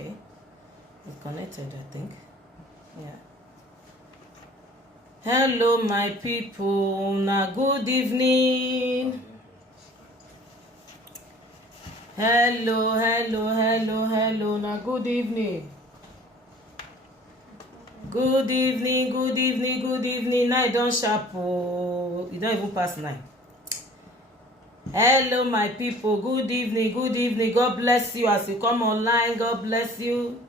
Okay. It's connected, I think. Yeah. Hello, my people. Now, good evening. Hello. Now, good evening. Good evening. Now, it don't sharp. It don't even pass 9. Hello, my people. Good evening. God bless you as you come online. God bless you.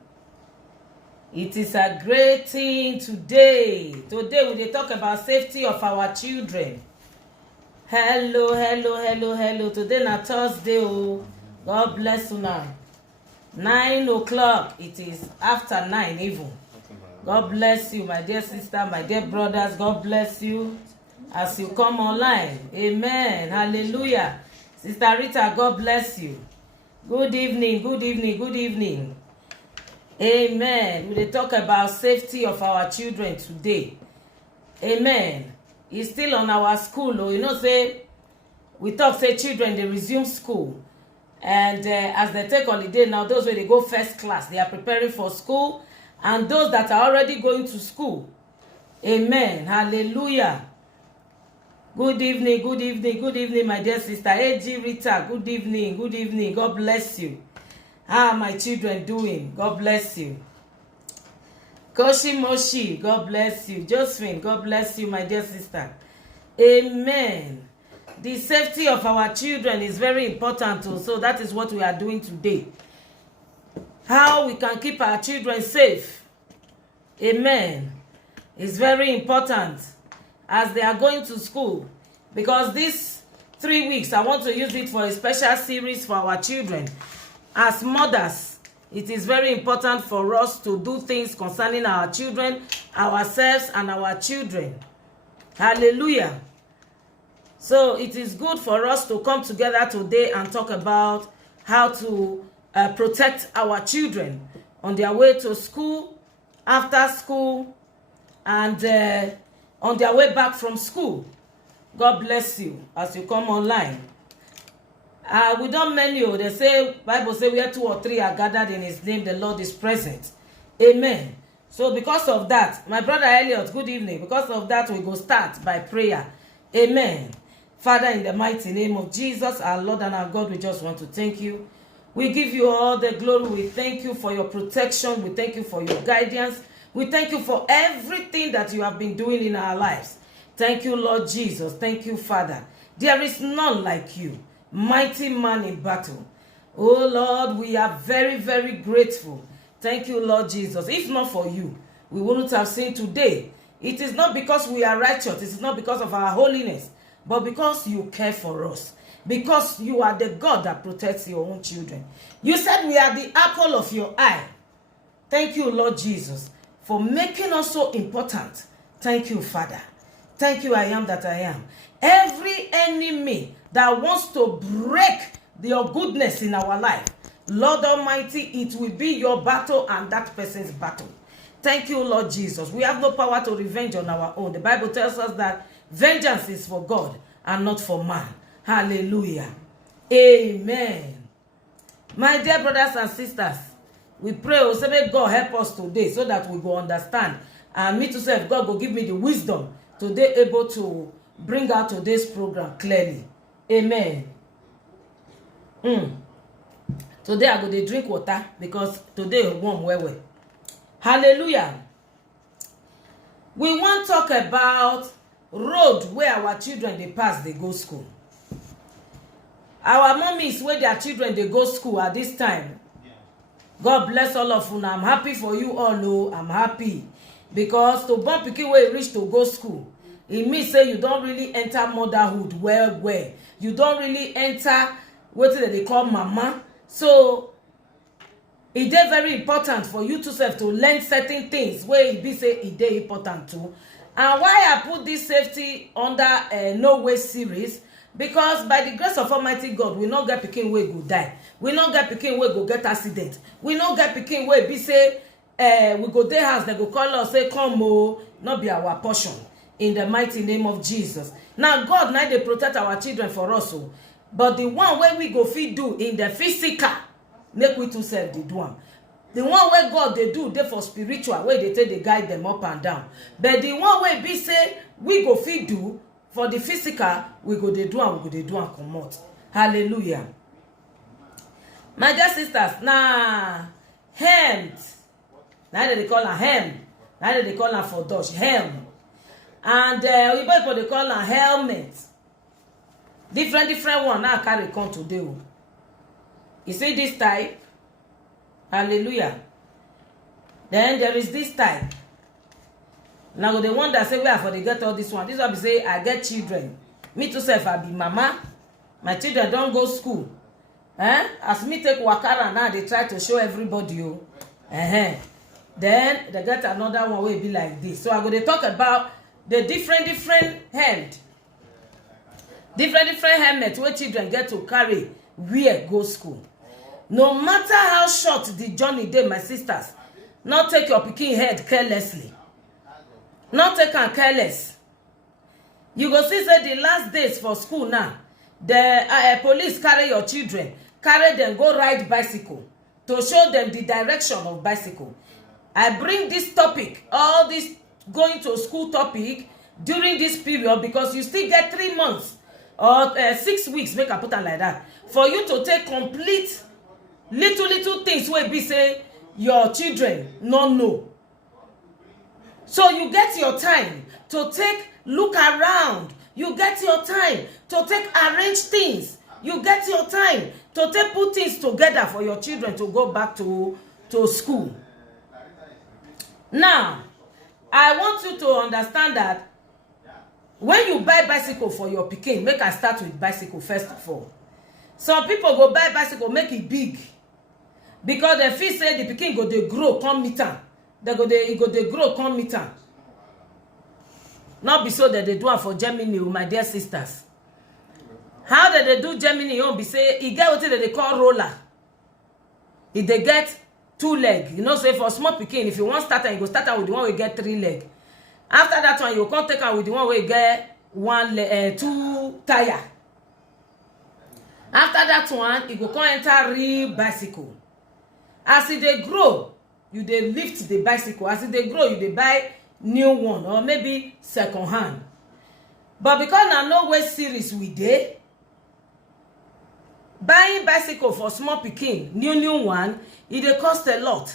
It is a great thing today. Today we dey talk about safety of our children. Hello. Today na Thursday. Oh, God bless you now. 9 o'clock. It is after 9 even. God bless you, my dear sister, my dear brothers. God bless you as you come online. Amen. Hallelujah. Sister Rita, God bless you. Good evening. Amen. We dey talk about safety of our children today. Amen. It's still on our school. Oh, you know, say we talk say children they resume school, and as they take holiday now, those where they go first class, they are preparing for school, and those that are already going to school. Amen. Hallelujah. Good evening, my dear sister A.G. Rita. Good evening. God bless you. How are my children doing? God bless you. Koshi Moshi, God bless you. Josephine, God bless you, my dear sister. Amen. The safety of our children is very important too, so that is what we are doing today. How we can keep our children safe. Amen. It's very important as they are going to school, because these 3 weeks, I want to use it for a special series for our children. As mothers, it is very important for us to do things concerning our children, ourselves, and our children. Hallelujah. So it is good for us to come together today and talk about how to protect our children on their way to school, after school, and on their way back from school. God bless you as you come online. We don't many. They say, Bible say where 2 or 3 are gathered in his name, the Lord is present. Amen. So because of that, my brother Elliot, good evening. Because of that, we go start by prayer. Amen. Father, in the mighty name of Jesus, our Lord and our God, we just want to thank you. We give you all the glory. We thank you for your protection. We thank you for your guidance. We thank you for everything that you have been doing in our lives. Thank you, Lord Jesus. Thank you, Father. There is none like you, mighty man in battle. Oh, Lord, we are very, very grateful. Thank you, Lord Jesus. If not for you, we wouldn't have seen today. It is not because we are righteous. It is not because of our holiness, but because you care for us. Because you are the God that protects your own children. You said we are the apple of your eye. Thank you, Lord Jesus, for making us so important. Thank you, Father. Thank you, I am that I am. Every enemy that wants to break your goodness in our life, Lord Almighty, it will be your battle and that person's battle. Thank you, Lord Jesus. We have no power to revenge on our own. The Bible tells us that vengeance is for God and not for man. Hallelujah. Amen. My dear brothers and sisters, we pray also may God help us today so that we go understand. And me to say, if God will give me the wisdom today able to bring out today's program clearly. Amen. Today I go to drink water because today is warm well. Hallelujah. We want to talk about road where our children they pass, they go school. Our mommies where their children they go school at this time. God bless all of you. I'm happy for you all. No, I'm happy because to born pikin wey reach to go school, it means say you don't really enter motherhood well. You don't really enter what they call mama. So it is very important for you to self to learn certain things where it be say it is important too. And why I put this safety under No Way series, because by the grace of Almighty God, we not get pikin wey go die. We not get pikin wey go get accident. We not get pikin wey be say we go dey house, they go call us say come o, not be our portion. In the mighty name of Jesus. Now God now they protect our children for us. But the one where we go fit do in the physical, make we to self the do am. The one wey God dey do dey for spiritual, wey dey take dey guide them up and down. But the one wey be say we go fit do for the physical, we go dey do am, we go dey do am comot. Hallelujah. My dear sisters, na helmet. Na they call am helm. Na they call am for Dutch helm. And we both dey call am helmet. Different one now carry come today. You see this type? Hallelujah. Then there is this type. Now the one that say where for they get all this one. This one be say I get children. Me too self I be mama. My children don't go school. As me take wakara now they try to show everybody. Then they get another one will be like this. So I'm going to talk about the different hand. Different helmets where children get to carry where go school. No matter how short the journey dey, my sisters, not take your pikin head carelessly. Not take am careless. You go see say the last days for school now, the police carry your children, carry them go ride bicycle to show them the direction of bicycle. I bring this topic, all this going to school topic during this period because you still get 3 months or 6 weeks, make I put am like that, for you to take complete little things wey be say your children no know. So you get your time to take look around. You get your time to take arrange things. You get your time to take put things together for your children to go back to school. Now, I want you to understand that when you buy bicycle for your pikin, make I start with bicycle first of all. Some people go buy bicycle, make it big. Because they feel say the pikin go dey grow come meet am. They go dey grow come meet am. Not be so that they do it for Germany, my dear sisters. How did they do Germany? You be say e get what they call roller. If they get 2 legs, you know, say for small pikin, if you want start and you go start out with the one we get 3 legs. After that one, you can't take out with the one we get 2 tire. After that one, you go come enter real bicycle. As they grow, you dey lift the bicycle. As they grow, you dey buy new one or maybe second hand. But because na no way series we dey, buying bicycle for small pikin, new one, it dey cost a lot.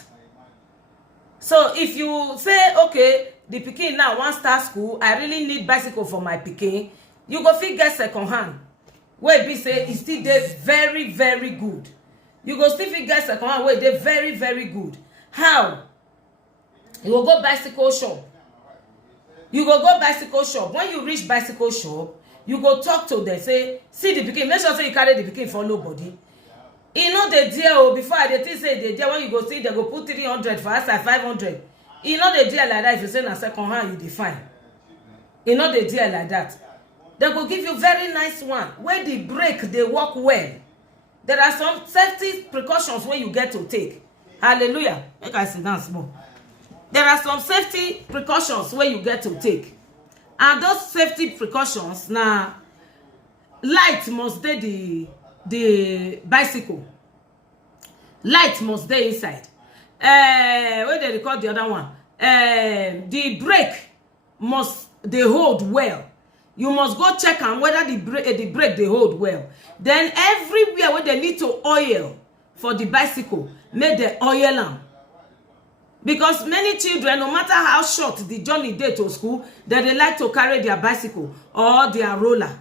So if you say, okay, the pikin now wan start school, I really need bicycle for my pikin, you go fit get second hand. Wey be say e still dey very good. You go still fit get second hand wey dey very good. How? You go go bicycle shop. You go go bicycle shop. When you reach bicycle shop, you go talk to them, say, see the pikin, make sure say you carry the pikin follow body. E no dey there before I dey think say dey there. When you go see, they go put 300 for outside 500. E no dey there like that. If you say na second hand, you dey fine. E no dey there like that. They go give you very nice one where the brake they work well. There are some safety precautions where you get to take. Hallelujah. Make I sit down small. There are some safety precautions where you get to take. And those safety precautions, now, light must be the bicycle. Light must be inside. Where they record the other one? The brake must they hold well. You must go check on whether the brake they hold well. Then everywhere where they need to oil for the bicycle, make the oil them. Because many children, no matter how short the journey day to school, they like to carry their bicycle or their roller.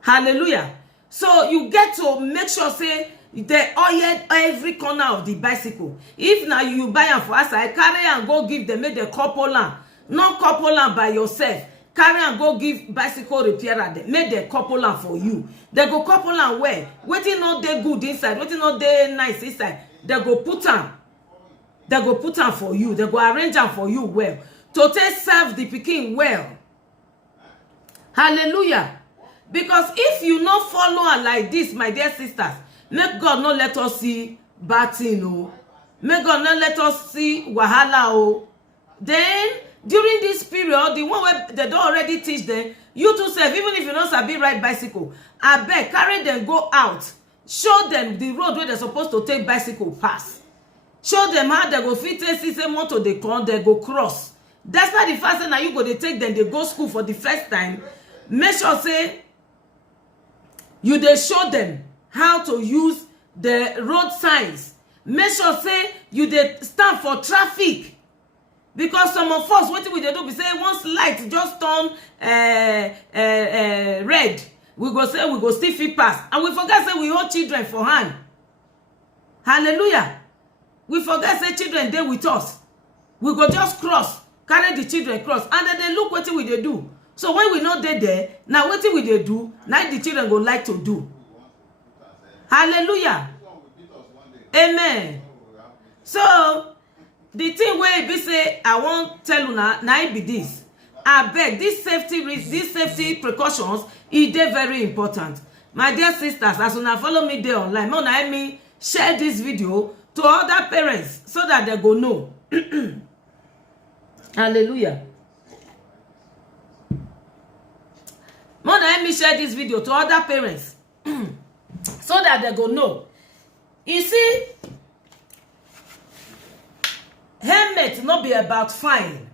Hallelujah. So you get to make sure say they oil every corner of the bicycle. If now you buy them for outside, carry and go give them, make the couple land. Not couple land by yourself. Carry and go give bicycle repairer them. Make the couple land for you. They go couple land where? Waiting not they good inside, waiting not they nice inside. They go put them. They go put them for you. They go arrange them for you well. To take serve the pikin well. Hallelujah. Because if you not follow like this, my dear sisters, make God not let us see bad thing, oh. Make God not let us see wahala, oh. Then, during this period, the one where they don't already teach them, you too self, even if you don't sabi ride bicycle, I beg, carry them, go out. Show them the road where they're supposed to take bicycle pass. show them how they go fit take see say motor dey come, they go cross. Despite the fact say na you go dey take them, they go school for the first time, make sure say you dey show them how to use the road signs. Make sure say you dey stand for traffic. Because some of us, what we dey do, we say once light just turn red, we go say we go still fit pass. And we forget say we hold children for hand. Hallelujah. We forget say children dey with us. We go just cross, carry the children cross, and then they look what we dey do. So when we not there, now what we dey do, now the children go like to do. Hallelujah. Amen. So the thing where be say I won't tell you now it be this. I beg this safety precautions is very important. My dear sisters, as una follow me there online, let me share this video to other parents so that they go know. Hallelujah. Let me share this video to other parents so that they go know. You see, helmet not be about fine.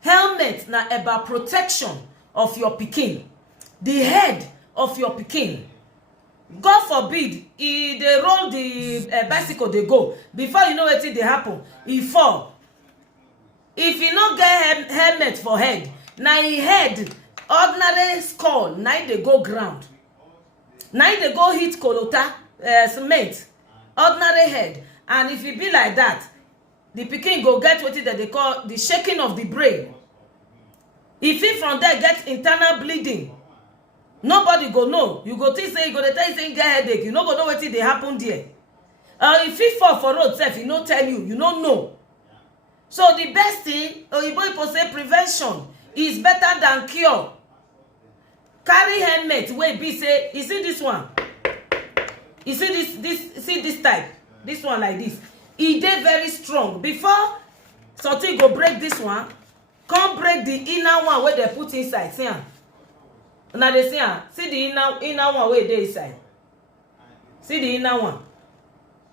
Helmet na about protection of your pikin, the head of your pikin. God forbid, they roll the bicycle, they go. Before you know what they happen, he fall. If you not get helmet for head, now he head, ordinary skull, now they go ground. Now they go hit kolota, cement, ordinary head. And if it be like that, the pikin go get what they call the shaking of the brain. If he from there get internal bleeding, nobody go know. You go think say you go tell you say you get headache. You no go know what they happen there. If he fall for road self, he no tell you. You don't know. So the best thing, people say prevention is better than cure. Carry helmet wey be say, you see this one. You see this type. This one like this. E dey very strong. Before something go break this one, come break the inner one where they put inside. See am. Now they say, see the inner one where they inside. See the inner one.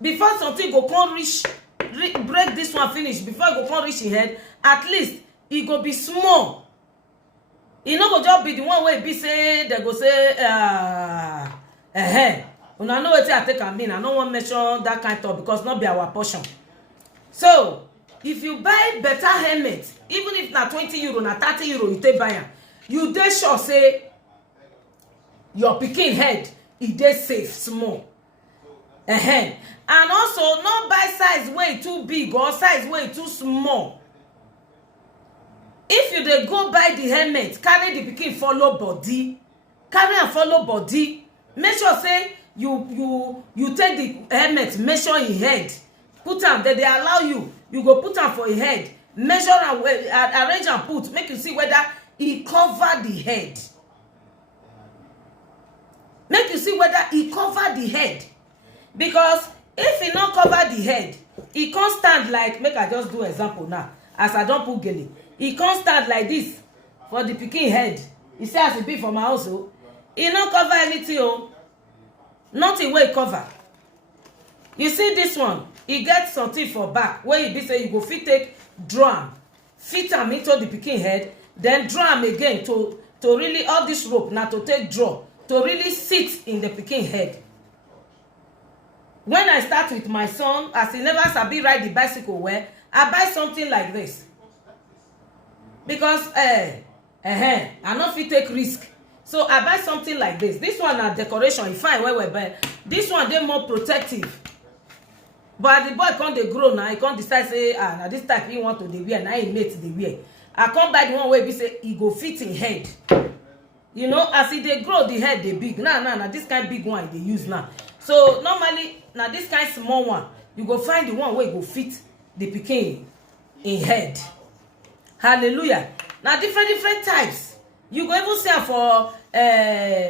Before something go come break this one finish, before it go come reach your head, at least it go be small. E no go just be the one where be say they go say una know what I take and mean. I don't want to mention that kind of because not be our portion. So if you buy better helmet, even if na 20 euro, na 30 euro, you take buy am, you dey sure say your pikin head e dey safe small. And also not buy size way too big or size way too small. If you dey go buy the helmet, carry the pikin follow body, carry and follow body. Make sure say you take the helmet, measure your head, put am there. They allow you. You go put am for your head, measure and arrange and put. Make you see whether e cover the head. Make you see whether e cover the head. Because if e not cover the head, e can't stand like, make I just do example now. As I don't put gele, e can't stand like this for the pikin head. You see as it be for my house, oh, e not cover anything, oh, nothing wey cover. You see this one, e get something for back where you be say you go fit take drum, fit am into the pikin head, then drum again to really all this rope now to take draw to really sit in the pikin head. When I start with my son, as he never sabi ride the bicycle well, I buy something like this. Because I no fit take risk. So I buy something like this. This one na decoration, e fine well buy. This one dey more protective. But the boy can't dey grow now, he can't decide say, now this type he want to dey wear, now he mate dey wear. I come buy the one where he say he go fit in head. You know, as he dey grow, the head dey big. Now this kind big one they use now. So normally, now this kind small one, you go find the one where go fit the pikin in head. Hallelujah. Now different types. You go even see for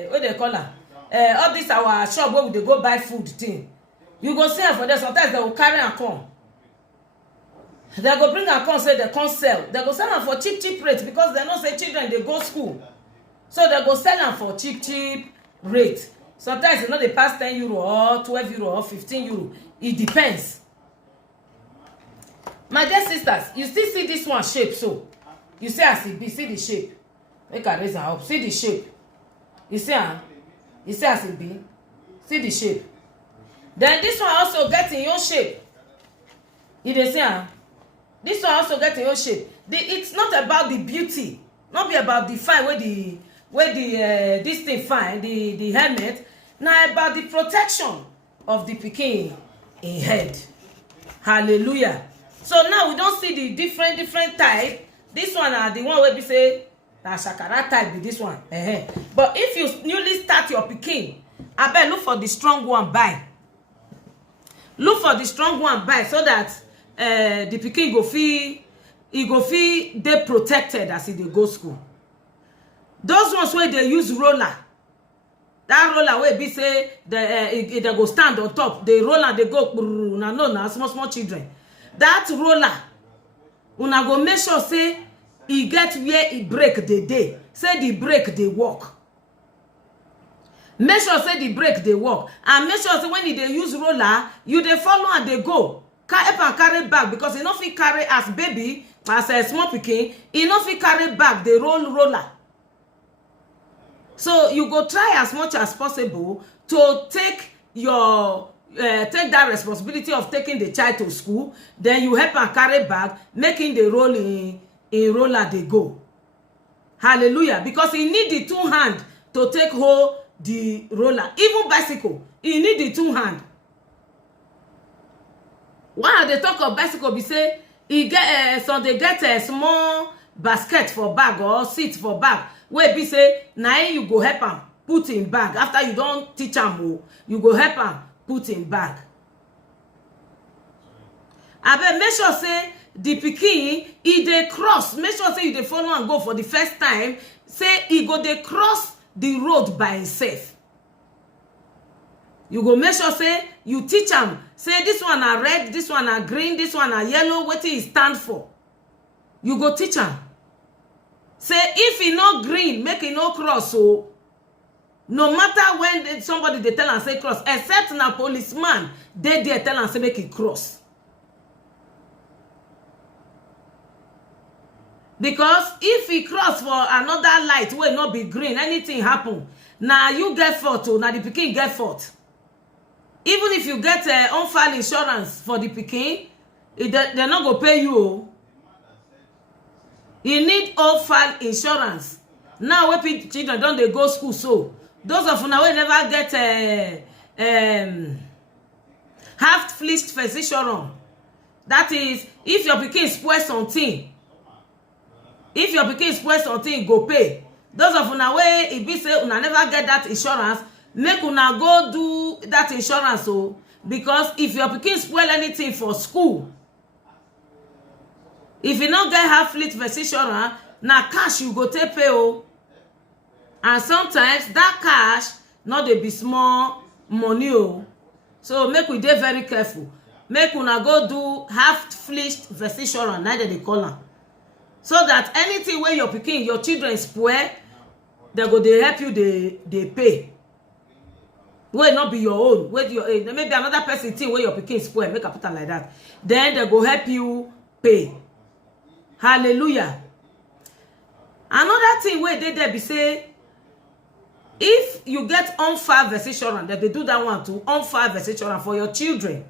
what they call her? All this our shop where we go buy food thing. You go see for there. Sometimes they will carry and come. They go bring and come say they can't sell. They go sell them for cheap rate because they know say children they go school. So they go sell them for cheap rate. Sometimes you know they pass 10 euro or 12 euro or 15 euro. It depends. My dear sisters, you still see this one shape so. You see as it be, see the shape. Make I raise am up. See the shape. You see am? You see as it be? See the shape. Then this one also get in your shape. You dey see am? This one also get in your shape. It's not about the beauty. Not be about the fine where the this thing fine, the helmet. Now about the protection of the pikin in head. Hallelujah. So now we don't see the different type. This one are the one where we say na shakara type be this one. But if you newly start your pikin, abeg look for the strong one buy. Look for the strong one buy so that the pikin go feel dey protected as they go school. Those ones where they use roller, that roller wey be say they go stand on top, they roll and they go na small children. That roller una go make sure say e get where e break the day, say the break dey work. Make sure say the break dey work, and make sure say when you dey use roller, you dey follow and dey go. Help and carry back, because e no fit carry as baby, as a small pikin, e no fit carry back the roller. So you go try as much as possible to take your take that responsibility of taking the child to school. Then you help and carry back, making the roll in roller they go. Hallelujah. Because he need the two hand to take hold the roller. Even bicycle, he need the two hand. When they talk of bicycle, we say he get so they get a small basket for bag or seat for bag. Where be say now you go help am put in bag. After you don't teach am, you go help am put in bag. Abeg make sure say the pikin e dey cross. Make sure say you dey follow and go for the first time. Say e go dey cross the road by himself. You go make sure say you teach am. Say this one are red, this one are green, this one are yellow. Wetin e stand for? You go teach am. Say if e no green, make e no cross. So no matter when somebody dey tell am say cross, except na policeman dey there tell am say make e cross. Because if e cross for another light wey no be green, anything happen, na you get fault o, na the pikin get fault. Even if you get on-file insurance for the pikin, they no go pay you o. You need on-file insurance. Now when children don dey go school, so those of una wey never get half-fledged first insurance, that is, if your pikin spoil something, go pay. Those of una wey e be say una never get that insurance, make una go do that insurance o. Because if your pikin spoil anything for school, if you no get half-fledged first insurance, na cash you go take pay o. And sometimes that cash not dey be small money o. So make we dey very careful. Make una go do half-fledged first insurance, na dey call am. So that anything where your pikin, your children spoil, they go dey help you they pay. Wey not be your own. Where your maybe another person thing where your pikin spoil, make a put am like that. Then they go help you pay. Hallelujah. Another thing where they be say, if you get on-file first insurance, that they do that one too, on-file first insurance for your children,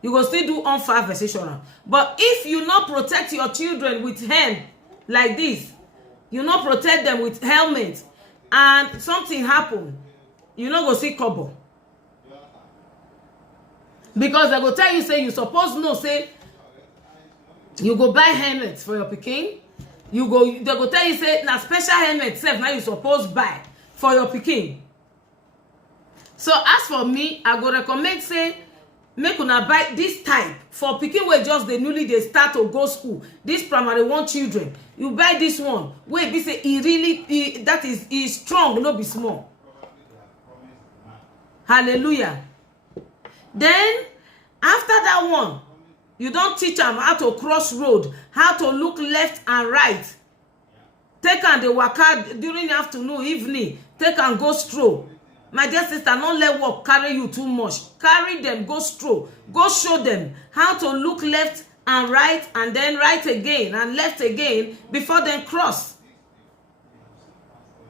you go still do on-file first insurance. But if you not protect your children with hand like this, you not protect them with helmet, and something happen, you not go see kobo. Because they go tell you, say you suppose know, say you go buy helmets for your pikin. They go tell you, say na special helmet self now you suppose buy for your pikin. So as for me, I go recommend say make una buy this type for pikin wey just the newly they start to go school. This primary one children, you buy this one wey be say that is strong, no be small. Hallelujah. Then after that one, you don't teach them how to cross road, how to look left and right. Take and they work out during the afternoon, evening. Take and go stroll. My dear sister, don't let work carry you too much. Carry them, go stroll. Go show them how to look left and right, and then right again and left again before then cross.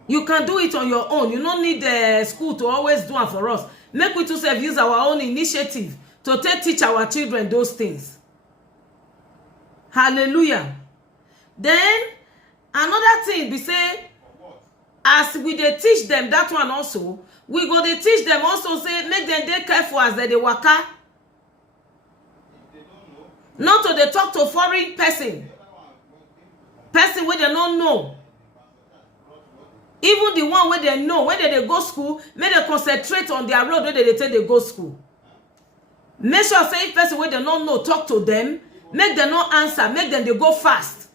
You can do it on your own. You don't need the school to always do it for us. Make we to use our own initiative to teach our children those things. Hallelujah. Then another thing we say, as we dey teach them that one also, we go dey teach them also say make them dey careful as they waka. Not to dey talk to foreign person wey they don't know. Even the one where they know, when they go school, make they concentrate on their road where they take they go school. Make sure say if person where they don't know, talk to them, make them not answer, make them they go fast.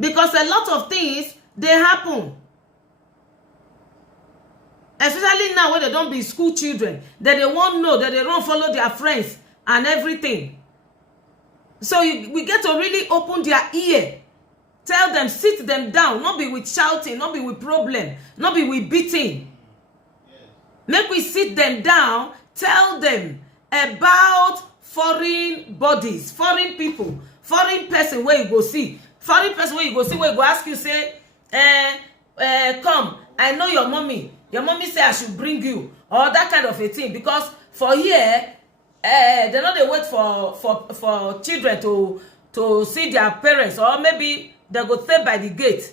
Because a lot of things they happen. Especially now when they don't be school children, that they won't know, that they don't follow their friends and everything. So we get to really open their ear. Tell them, sit them down, not be with shouting, not be with problem, not be with beating. Make we sit them down, tell them about foreign bodies, foreign people, foreign person where you go see. Foreign person where you go see, where you go ask you, say, come, I know your mommy. Your mommy say I should bring you. Or that kind of a thing. Because for here, they know they wait for children to see their parents. Or maybe they go stay by the gate.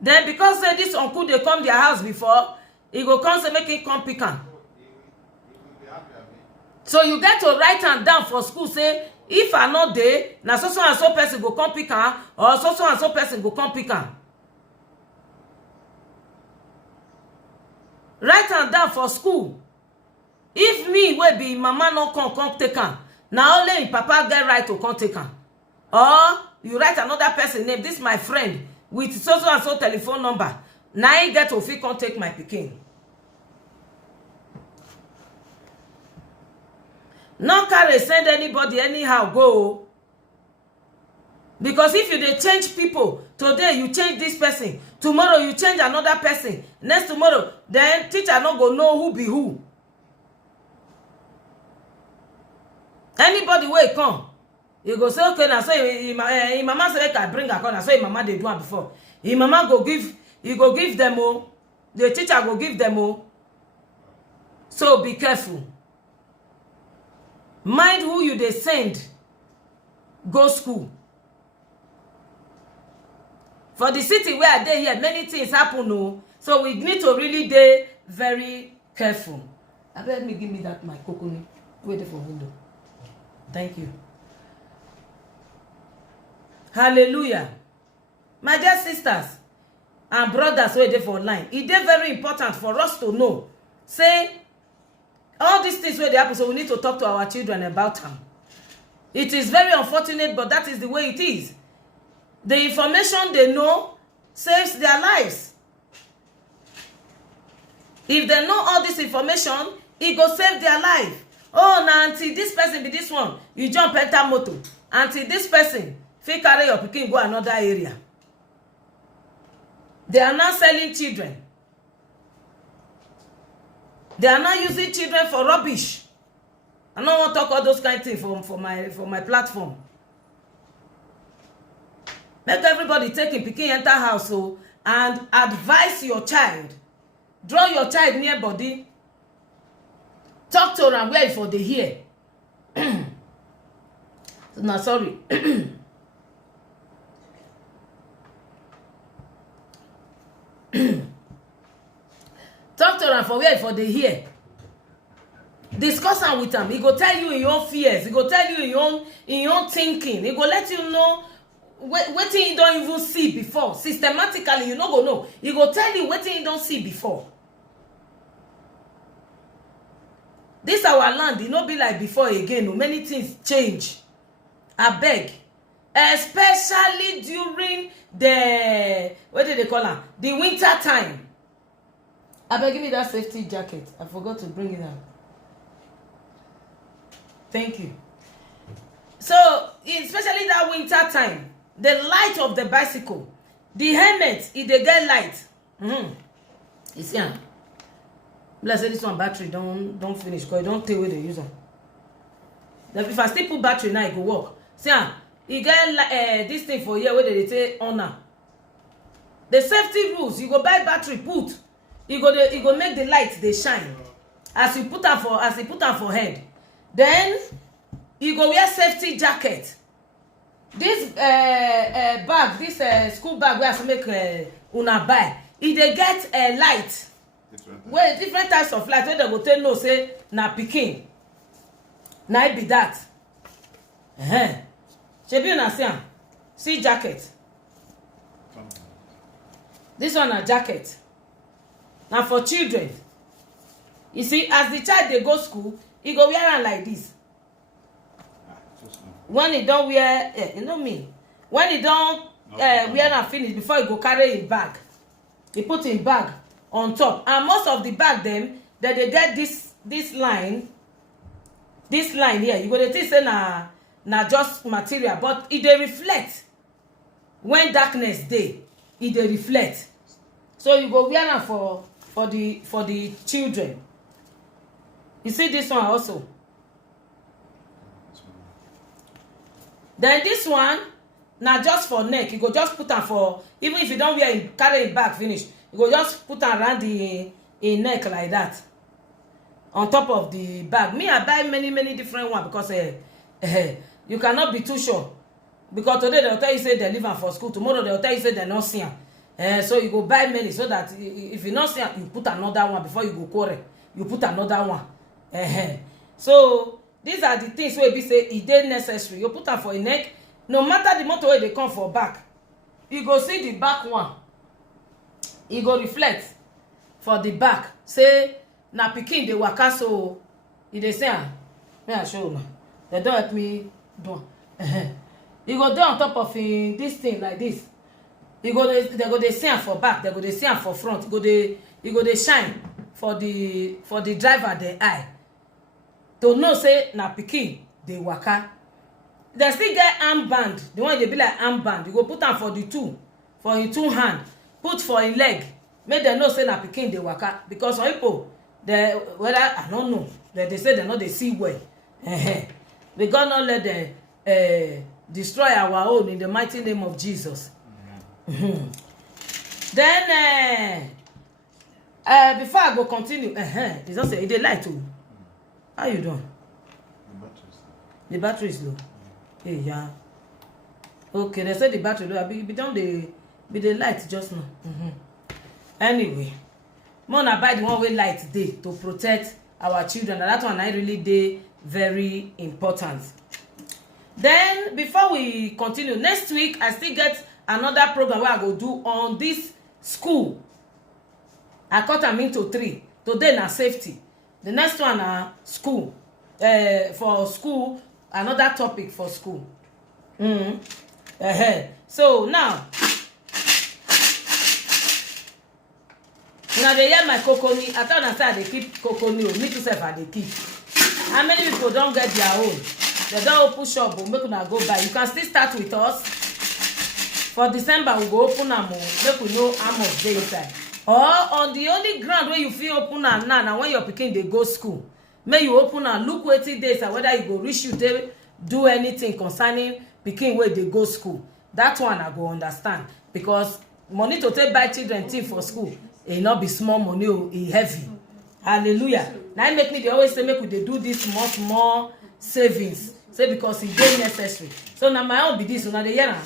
Then because this uncle, they come their house before, he go come say make him come pick am. So you get to write am down for school, say, if I not there, na so and so person go come pick am, or so and so person go come pick am. Write am down for school. If me wey be mama no come take am, na only papa get right to come take am. Or you write another person name, this my friend with so and so telephone number. Now he get to fit come take my pikin. No carry send anybody anyhow go. Because if you dey change people, today you change this person, tomorrow you change another person, next tomorrow, then teacher no go know who be who. Anybody wey come, you go say, okay, now so your mama say I bring her come, so your mama dey do am before. Your mama go give them all. The teacher go give them all. So be careful. Mind who you dey send go school. For the city where I dey here, many things happen, no. So we need to really be very careful. Let me give me that my coconut. Wait for window. Thank you. Hallelujah. My dear sisters and brothers who are there for online, it is very important for us to know. Say, all these things where they happen, so we need to talk to our children about them. It is very unfortunate, but that is the way it is. The information they know saves their lives. If they know all this information, it go save their life. Oh, now until this person be this one, you jump enter motor. Until this person, fit carry your pikin go another area. They are not selling children. They are not using children for rubbish. I don't want to talk all those kind of things for my platform. Make everybody take him pikin enter house and advise your child. Draw your child near body. Talk to them where for the hear. No, sorry. Talk to them for where for the hear. Discuss them with them. He go tell you in your fears. He go tell you in your thinking. He go let you know what you don't even see before. Systematically, you no go know. He go tell you what you don't see before. This our land, it no be like before again. Many things change. I beg. Especially during the, what do they call it? The winter time. I beg, give me that safety jacket. I forgot to bring it out. Thank you. So, especially that winter time, the light of the bicycle, the helmet, if they get light. You see, let's say this one battery don't finish because you don't tell where they use them. If I still put battery now, it go work. See, you get this thing for here where they say honor. The safety rules, you go buy battery, put. You go make the light they shine. As you put am for head. Then you go wear safety jacket. This bag, this school bag where I make una buy. If they get a light, different types of light, where they go tell no say na pikin. Na it be that. Shebi una see am. See jacket. This one a jacket. Now for children. You see, as the child they go school, he go wear am like this. When he don't wear, you know me. When he don't wear and finish, before he go carry his bag, he put his bag on top. And most of the bag them, that they get this line here. You go to think say na just material, but it dey reflect. When darkness dey, it dey reflect. So you go wear am for the children. You see this one also. Then this one, now just for neck. You go just put am for, even if you don't wear it, carry it back finish. You go just put am around the neck like that. On top of the bag. Me, I buy many different ones because you cannot be too sure. Because today they'll tell you say they leave am for school. Tomorrow they'll tell you say they not see am. So you go buy many so that if you not see am, you put another one before you go quarrel. You put another one. So these are the things where we say it dey necessary. You put am for your neck. No matter the motor way they come for back, you go see the back one. You go reflect for the back. Say na pikin dey waka so e dey say am. May I show you? They don't help me do. You go dey on top of this thing like this. You go they go dey see am for back. They go dey see am for front. You go dey shine for the driver the eye. To know say na pikin dey waka. They still get armband. The one they be like armband. You go put am for the two hand. Put for a leg. Make them know say na pikin dey waka. Because some people, whether I don't know, they say they know they see well. We God not let them destroy our own in the mighty name of Jesus. Then before I go continue, it's just say they light too. How you doing? The battery is low. Hey, yeah. Okay, they said the battery low. Be the light just now. Anyway, more na buy the one way light day to protect our children. And that one I really dey very important. Then before we continue, next week I still get another program where I go do on this school. I cut them into 3. Today na safety. The next one are school. For school, another topic for school. So now they hear my coconut. I don't understand they keep coconut. Me too self they keep. How many people don't get their own? They don't open shop, but make una go buy. You can still start with us. For December, we go open am. Make we know how much dey inside. Or on the only ground where you feel open am now when your pikin dey go school, may you open am look wetin dey inside, whether you go reach you dey do anything concerning pikin wey dey go school. That one I go understand, because money to take buy children thing for school, e not be small money, e heavy. Hallelujah. Now make me dey always say make we dey do this more savings, say because e dey necessary. So now my own be this, una dey hear am.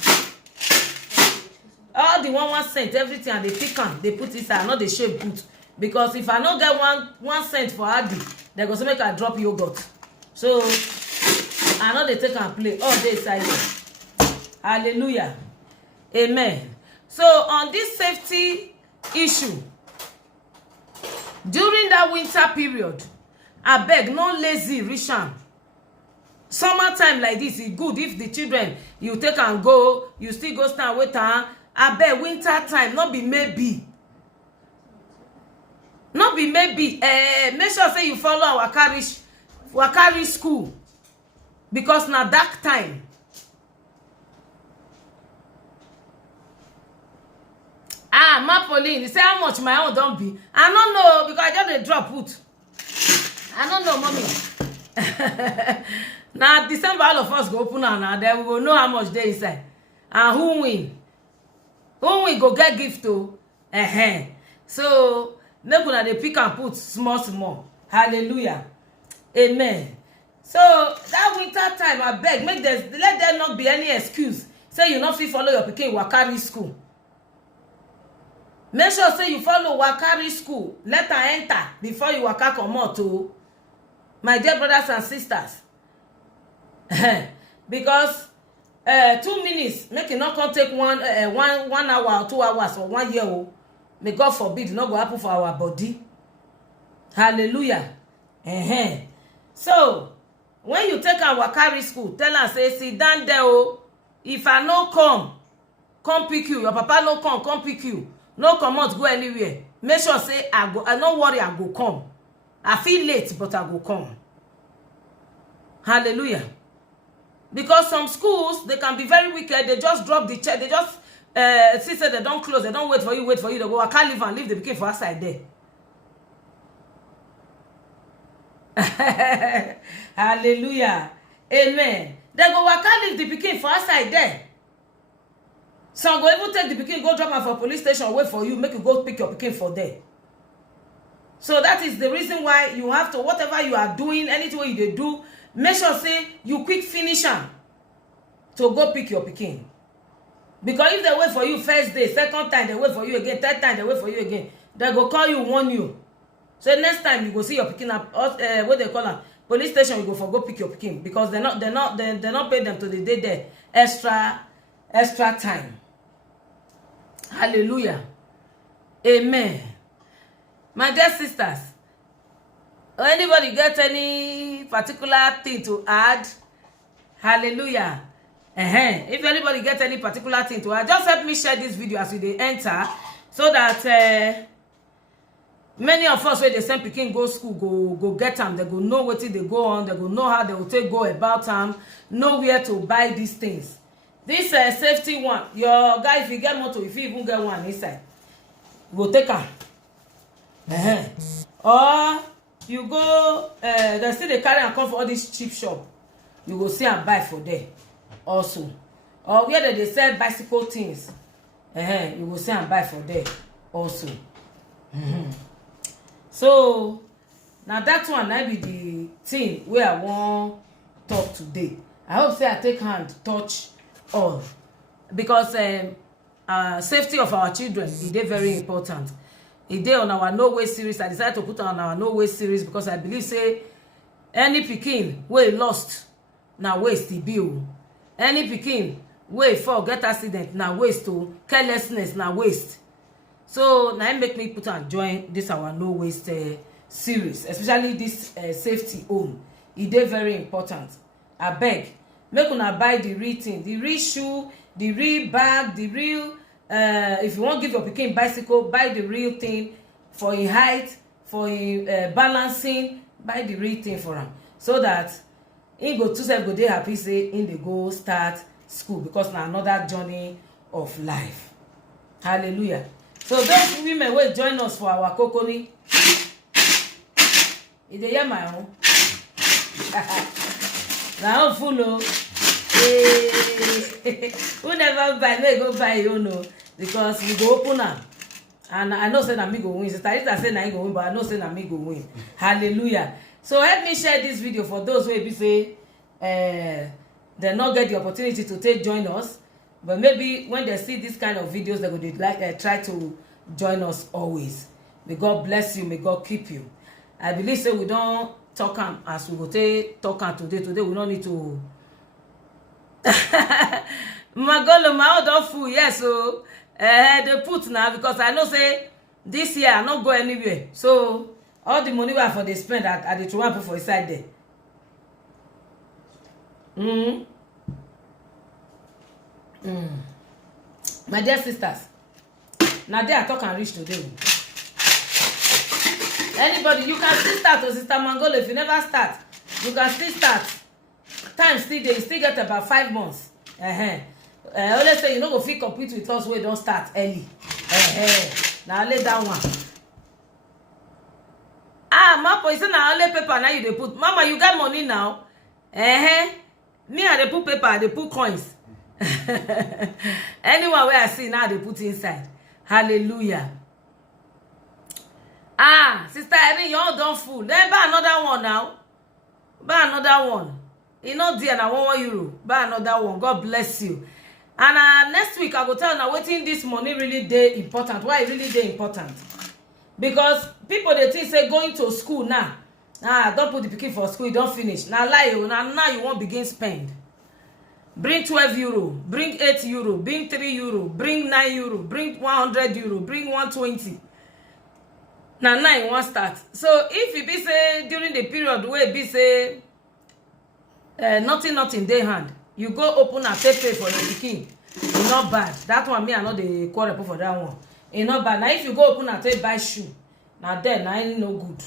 All the 1 cent, everything, and they pick am, they put inside, not the shape put. Because if I not get one cent for Adi, they go say make I drop yogurt. So I know they take and play all day silent. Hallelujah. Amen. So on this safety issue, during that winter period, I beg no lazy reach am. Summertime like this is good if the children you take and go, you still go stand with her. I bet winter time, not be maybe. Not be maybe. Make sure say you follow our carry school. Because na dark time. Pauline, you say how much my own don't be. I don't know because I just a drop put. I don't know, mommy. Now December all of us go open and then we will know how much there inside. And who win? Who win go get gift to? So make una dey pick and put small. Hallelujah. Amen. So that winter time, I beg, let there not be any excuse. Say you not fit follow your pikin waka school. Make sure say you follow waka school. Let her enter before you waka comot to. My dear brothers and sisters. Because 2 minutes make it not come take 1 hour or 2 hours or 1 year old. May God forbid not go happen for our body. Hallelujah. So when you take our carry school, tell her say sit down there. Oh, if I no come pick you. Your papa no come pick you. No come out go anywhere. Make sure say I go. I no worry, I go come. I feel late, but I go come. Hallelujah. Because some schools, they can be very wicked. They just drop the chair. They just see say they don't close. They don't wait for you. They go, I can't leave the pikin for outside there. Hallelujah. Amen. They go, I can't leave the pikin for outside there. Some go even take the pikin, go drop her for police station, wait for you, make you go pick your pikin for there. So that is the reason why you have to, whatever you are doing, anything you do, make sure say you quick finish am to go pick your pikin. Because if they wait for you first day, second time they wait for you again, third time they wait for you again, they go call you, warn you. So next time you go see your pikin up, what they call am, police station, you go for go pick your pikin, because they're not pay them to the day there extra time. Hallelujah. Amen. My dear sisters, anybody get any particular thing to add? Hallelujah. If anybody get any particular thing to add, just help me share this video as we enter, so that many of us, when they send pikin go school, go get them, they go know what they go on, they go know how they will take go about them, know where to buy these things. This safety one, your guy, if you get motor, if you even get one inside, you go take am. Or you go, they still they carry and come for all this cheap shop. You go see and buy for there also. Or where they sell bicycle things, you go see and buy for there also. So now that one might be the thing where I want talk today. I hope say I take hand touch all, because safety of our children is very important. A day on our no way series, I decided to put on our no way series because I believe say any pikin wey lost na waste e be o. Any pikin wey fall get accident na waste o. Carelessness na waste. So now it make me put and join this our no waste series, especially this safety home. It is very important. I beg, make una buy the real thing, the real shoe, the real bag, the real. If you want to give your pikin bicycle, buy the real thing for in height, for in balancing. Buy the real thing for him, so that he go to self go dey happy say in the go start school, because na another journey of life. Hallelujah. So those women will join us for our kokoni. Is dey hear my own? Now full o. Who never buy, may go buy your own, because we go open am. And I know say na me go win. Sister Rita say na he go win, but I know say na me go win. Hallelujah. So help me share this video for those who be say they not get the opportunity to take join us. But maybe when they see this kind of videos, they would like try to join us always. May God bless you. May God keep you. I believe so. We don't talk as we go take talk today. Today we don't need to. My God, my old fool. Yes, so they put now, because I know say this year I not go anywhere. So all the money we for they spend at the one for inside there. My dear sisters, now they are talking reach today. Anybody, you can still start to Sister Mangolo. If you never start, you can still start. Time still there, you still get about 5 months. Always say you no go fit compete with us wey don't start early. Now lay down one. Mama, you say na only paper now you dey put. Mama, you got money now. Me I dey put paper, I dey put coins. Anyone where I see now they put inside. Hallelujah. Sister Erin, you all done full. Then buy another one now. Buy another one. You know dear na 1 euro. Buy another one. God bless you. And next week I go tell you now waiting this money really dey important. Why it really dey important? Because people they think say going to school now. Don't put the pikin for school, you don't finish. Now lie, now you won't begin spend. Bring 12 euro, bring 8 euro, bring 3 euro, bring 9 euro, bring 100 euro, bring 120. Now you won't start. So if you be say during the period where be say nothing dey hand, you go open and pay for your pikin. It's not bad. That one me I know the quarrel for that one. It's not bad. Now if you go open and say buy shoe, now then now ain't no good.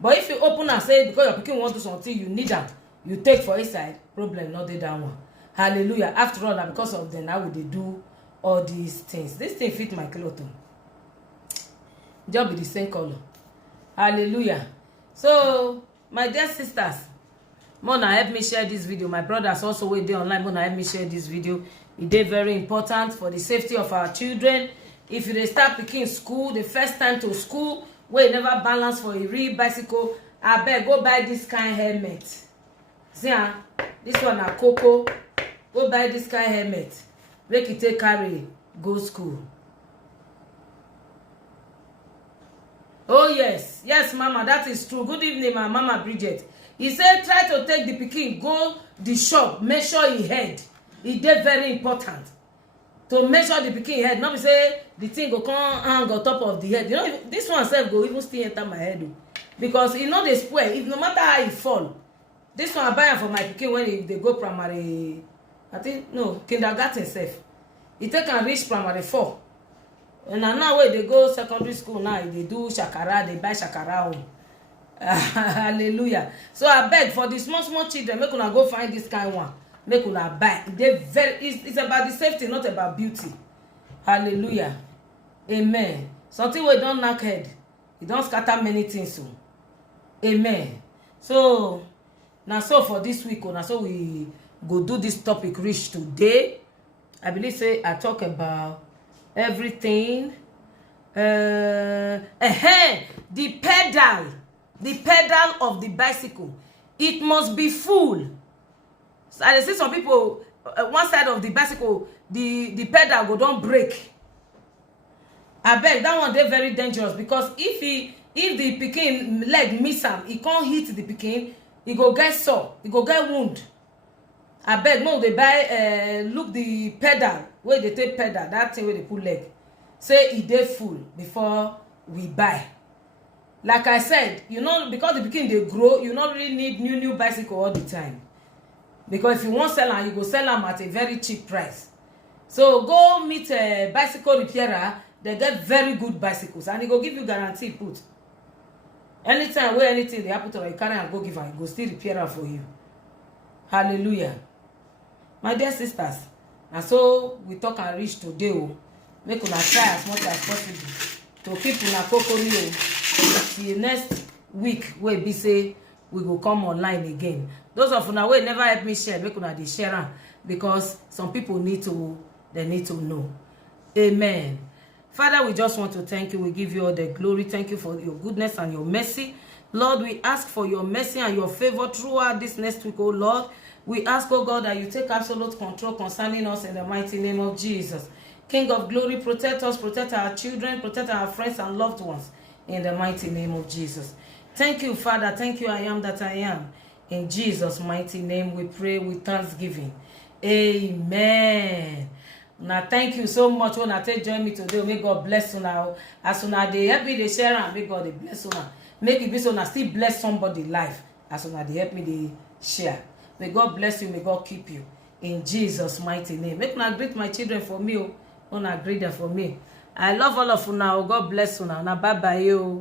But if you open and say because your pikin want to do something you need them, you take for inside, problem not dey that one. Hallelujah. After all, because of them, now they do all these things. This thing fit my cloth. Just be the same color. Hallelujah. So, my dear sisters, Mona help me share this video. My brothers also wait there online. Mona help me share this video. It is very important for the safety of our children. If you start picking school, the first time to school, where you never balance for a real bicycle, I beg go buy this kind helmet. See, this one a Coco. Go buy this kind helmet. Make it take carry go school. Oh yes, yes, Mama, that is true. Good evening, my Mama Bridget. He said try to take the pikin go the shop, measure his head. It is very important to measure the pikin head. Not be say the thing go come hang on top of the head. You know this one self go even still enter my head because you know they spoil. If no matter how it fall, this one I buy am for my pikin when they go primary. I think no kindergarten self. It take and reach primary 4. And now where they go secondary school now, they do shakara, they buy shakara home. Hallelujah. So I beg for the small children, make una go find this kind one. Make una buy. It's about the safety, not about beauty. Hallelujah. Amen. Something we don't knock head. It don't scatter many things so. Amen. So now so for this week, now so we go do this topic reach today. I believe say I talk about everything. The pedal of the bicycle, it must be full. So I see some people one side of the bicycle, the pedal go don't break. I beg that one they very dangerous because if the pikin leg miss am, he can't hit the pikin, he go get sore, he go get wound. I beg no they buy look the pedal where they take pedal, that thing where they put leg, say it dey full before we buy. Like I said, you know, because the pikin they grow, you not really need new bicycle all the time. Because if you want sell them, you go sell them at a very cheap price. So go meet a bicycle repairer, they get very good bicycles and he go give you guarantee put. Anytime where anything they happen to you carry and go give her, he go still repair her for you. Hallelujah. My dear sisters, and so we talk and reach today. Make una try as much as possible to keep una kokori till next week where be say we go come online again. Those of una wey never help me share, make una dey share am because some people need to know. Amen. Father, we just want to thank you. We give you all the glory. Thank you for your goodness and your mercy. Lord, we ask for your mercy and your favor throughout this next week, oh Lord. We ask, oh God, that you take absolute control concerning us in the mighty name of Jesus. King of glory, protect us, protect our children, protect our friends and loved ones in the mighty name of Jesus. Thank you, Father. Thank you, I am that I am. In Jesus' mighty name we pray with thanksgiving. Amen. Now, thank you so much when I take join me today. May God bless you now. As soon as they help me, they share and may God bless you now. Make it be so now still bless somebody's life. As soon as they help me, they share. May God bless you. May God keep you. In Jesus' mighty name. Make me greet my children for me. Una greet them for me. I love all of you now. God bless you now. Now, bye-bye.